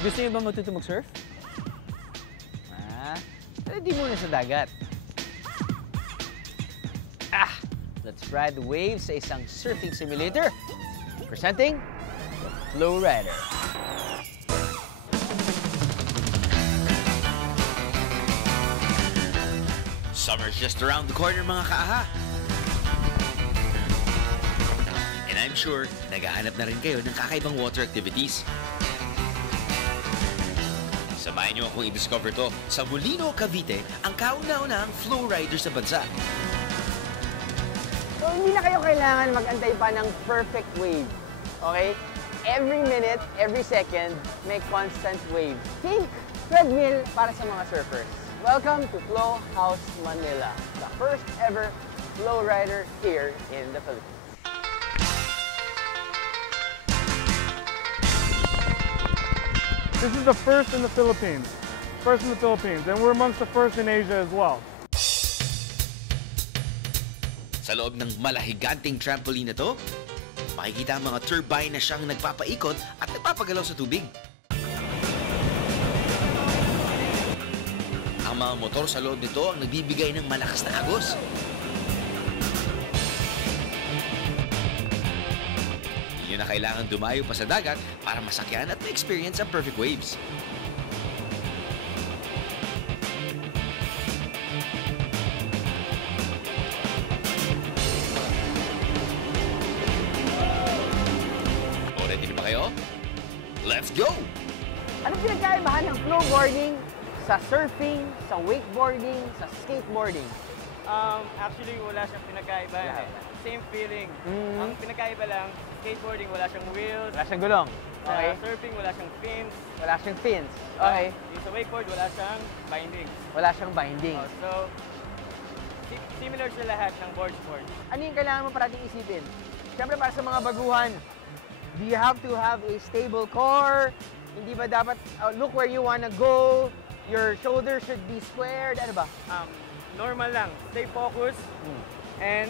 Gusto niyo ba matuto mag-surf? Di muna sa dagat. Let's ride the waves sa isang surfing simulator. Presenting the Flow Rider. Summer's just around the corner, mga kaaha. And I'm sure, naghahanap na rin kayo ng kakaibang water activities. Samahan niyo akong i-discover to sa Molino, Cavite, ang kauna-unahang flow rider sa bansa. So, hindi na kayo kailangan mag-antay pa ng perfect wave. Okay? Every minute, every second, may constant wave. Think treadmill para sa mga surfers. Welcome to Flow House Manila, the first ever flow rider here in the Philippines. This is the first in the Philippines. First in the Philippines, and we're amongst the first in Asia as well. Sa loob ng malahiganting trampoline na to, makikita ang mga turbine na siyang nagpapaikot at nagpapagalaw sa tubig. Ang mga motor sa loob nito ang nagbibigay ng malakas na agos. Hindi na kailangan dumayo pa sa dagat para masakyan at ma-experience ang perfect waves. Ready na ba kayo? Let's go! Anong pinagkaibahan ng flowboarding sa surfing, sa wakeboarding, sa skateboarding? Actually, wala siyang pinagkaiba. Same feeling. Ang pinagkaiba lang, skateboarding, wala siyang wheels. Wala siyang gulong. Okay. Surfing, wala siyang fins. Wala siyang fins. Okay. Yung sa wakeboard, wala siyang binding. Wala siyang binding. So, similar sa lahat ng board sport. Ano yung kailangan mo parating isipin? Siyempre para sa mga baguhan, do you have to have a stable core? Hindi ba dapat look where you wanna go? Your shoulders should be squared. Ano ba? Normal lang. Stay focused. And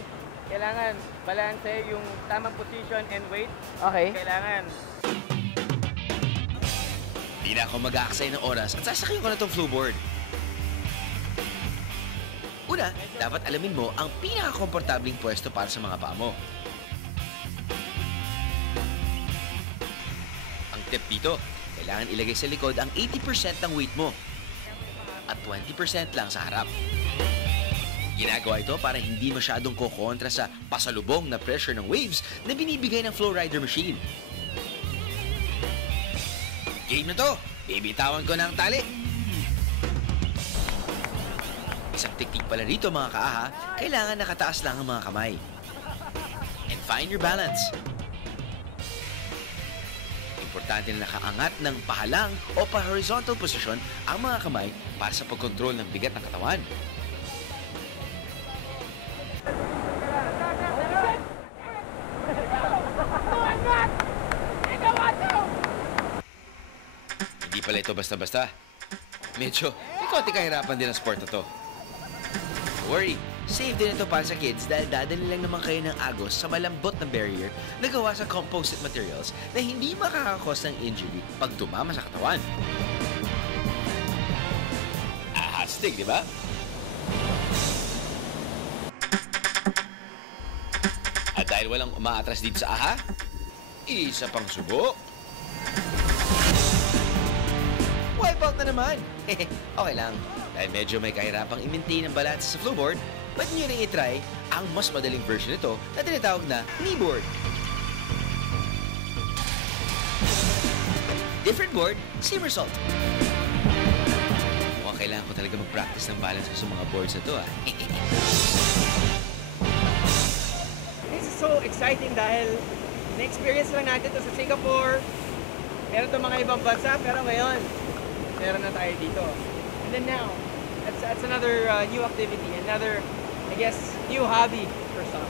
kailangan balance yung tamang position and weight. Okay. Kailangan. Di na ako mag-aaksay ng oras at sasakyan ko na itong flowboard. Una, dapat alamin mo ang pinaka-komportabling pwesto para sa mga paa mo. Ang tip dito, kailangan ilagay sa likod ang 80% ng weight mo at 20% lang sa harap. Ginagawa ito para hindi masyadong kokontra sa pasalubong na pressure ng waves na binibigay ng flow rider machine. Game na to! Bibitawan ko na ang tali! Isang teknik pala rito mga kaaha, kailangan nakataas lang ang mga kamay. And find your balance. Importante na nakaangat ng pahalang o pa-horizontal position ang mga kamay para sa pagkontrol ng bigat ng katawan. Hindi pala ito basta-basta. Medyo may konti kahirapan din ang sport na to. Don't worry, safe din ito para sa kids dahil dadali lang naman kayo ng agos sa malambot na barrier na gawa sa composite materials na hindi makakakos ng injury pag tumama sa katawan. Ahastig, di ba? At dahil walang umaatras dito sa aha, isa pang subo. Wipeout na naman! Okay lang, dahil medyo may kahirapang i-maintain ang balance sa flowboard, ba't nyo rin i-try ang mas madaling version nito na tinatawag na kneeboard. Different board, same result. Mukhang kailangan ko talaga mag-practice ng balance sa mga boards na to, ah. This is so exciting dahil na-experience lang natin ito sa Singapore. Meron itong mga ibang bansa, pero ngayon, meron na tayo dito. And then now, that's another new activity, another, I guess, new hobby for some.